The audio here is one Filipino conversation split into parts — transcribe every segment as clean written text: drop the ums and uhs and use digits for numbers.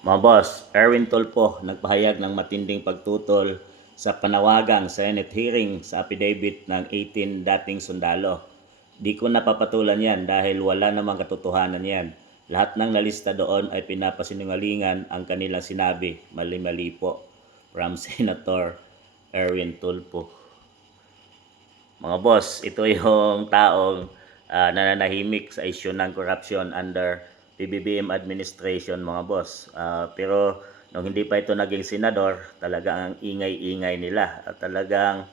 Mga boss, Erwin Tulfo nagpahayag ng matinding pagtutol sa panawagang Senate hearing sa affidavit ng 18 dating sundalo. Di ko napapatulan yan dahil wala namang katotohanan yan. Lahat ng nalista doon ay pinapasinungalingan ang kanilang sinabi. Mali-mali po. From Senator Erwin Tulfo. Mga boss, ito yung taong nananahimik sa isyu ng corruption under PBBM administration, mga boss. Pero nung hindi pa ito naging senador, talagang ang ingay-ingay nila. At talagang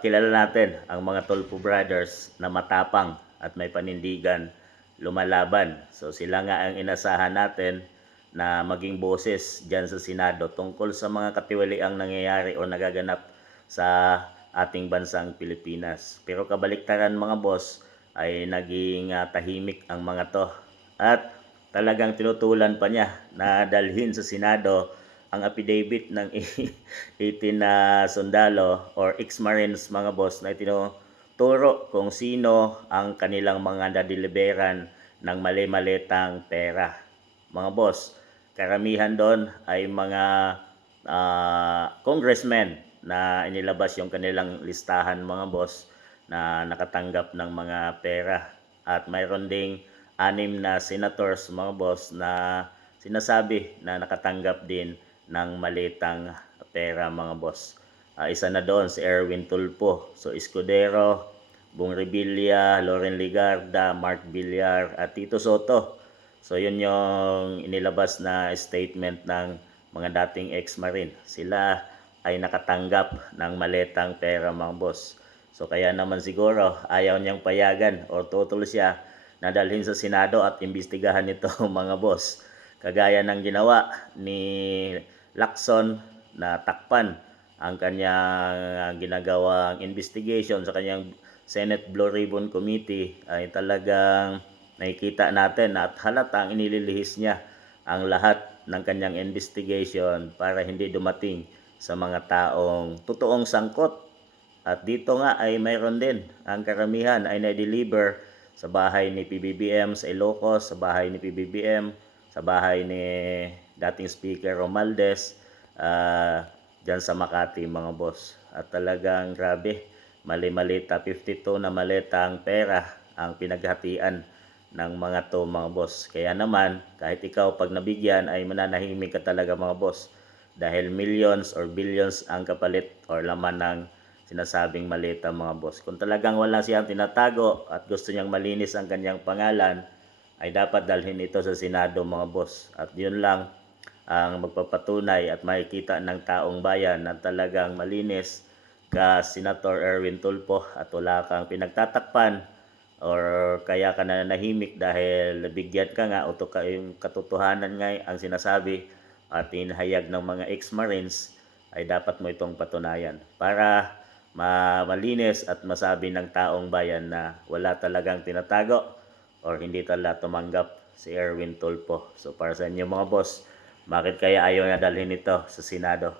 kilala natin ang mga Tulfo brothers na matapang at may panindigan lumalaban. So sila nga ang inasahan natin na maging boses dyan sa Senado tungkol sa mga katiwaliang nangyayari o nagaganap sa ating bansang Pilipinas. Pero kabaliktaran, mga boss, ay naging tahimik ang mga to. At talagang tinutulan pa niya na dalhin sa Senado ang affidavit ng 18 na sundalo or ex-marines, mga boss, na tinuturo kung sino ang kanilang mga nadeliberan ng mali-malitang pera. Mga boss, karamihan doon ay mga congressmen na inilabas yung kanilang listahan, mga boss, na nakatanggap ng mga pera. At mayroon ding 6 na senators, mga boss, na sinasabi na nakatanggap din ng malitang pera, mga boss. Isa na doon si Erwin Tulfo, so Escudero, Bong Revilla, Loren Ligarda, Mark Villar at Tito Soto. So yun yung inilabas na statement ng mga dating ex-marine. Sila ay nakatanggap ng maletang pera, mga boss. So kaya naman siguro ayaw niyang payagan o tutol siya na dalhin sa Senado at imbestigahan ito, mga boss. Kagaya ng ginawa ni Lacson na takpan ang kanyang ginagawang investigation sa kanyang Senate Blue Ribbon Committee, ay talagang nakikita natin at halatang inililihis niya ang lahat ng kanyang investigation para hindi dumating sa mga taong totoong sangkot. At dito nga ay mayroon din ang karamihan ay na-deliver sa bahay ni PBBM sa Ilocos, sa bahay ni PBBM, sa bahay ni dating Speaker Romualdez, dyan sa Makati, mga boss. At talagang grabe, mali-malita, 52 na maletang pera ang pinaghatian ng mga to, mga boss. Kaya naman, kahit ikaw pag nabigyan ay mananahimik ka talaga, mga boss. Dahil millions or billions ang kapalit or laman ng sinasabing malita, mga boss. Kung talagang wala siyang tinatago at gusto niyang malinis ang kanyang pangalan, ay dapat dalhin ito sa Senado, mga boss. At yun lang ang magpapatunay at makikita ng taong bayan na talagang malinis ka Senator Erwin Tulfo at wala kang pinagtatakpan or kaya ka nanahimik dahil bigyan ka nga o yung katotohanan nga ang sinasabi at inahayag ng mga ex-marines, ay dapat mo itong patunayan para malinis at masabi ng taong bayan na wala talagang tinatago or hindi talaga tumanggap si Erwin Tulfo. So para sa inyo, mga boss, bakit kaya ayaw na dalhin ito sa Senado?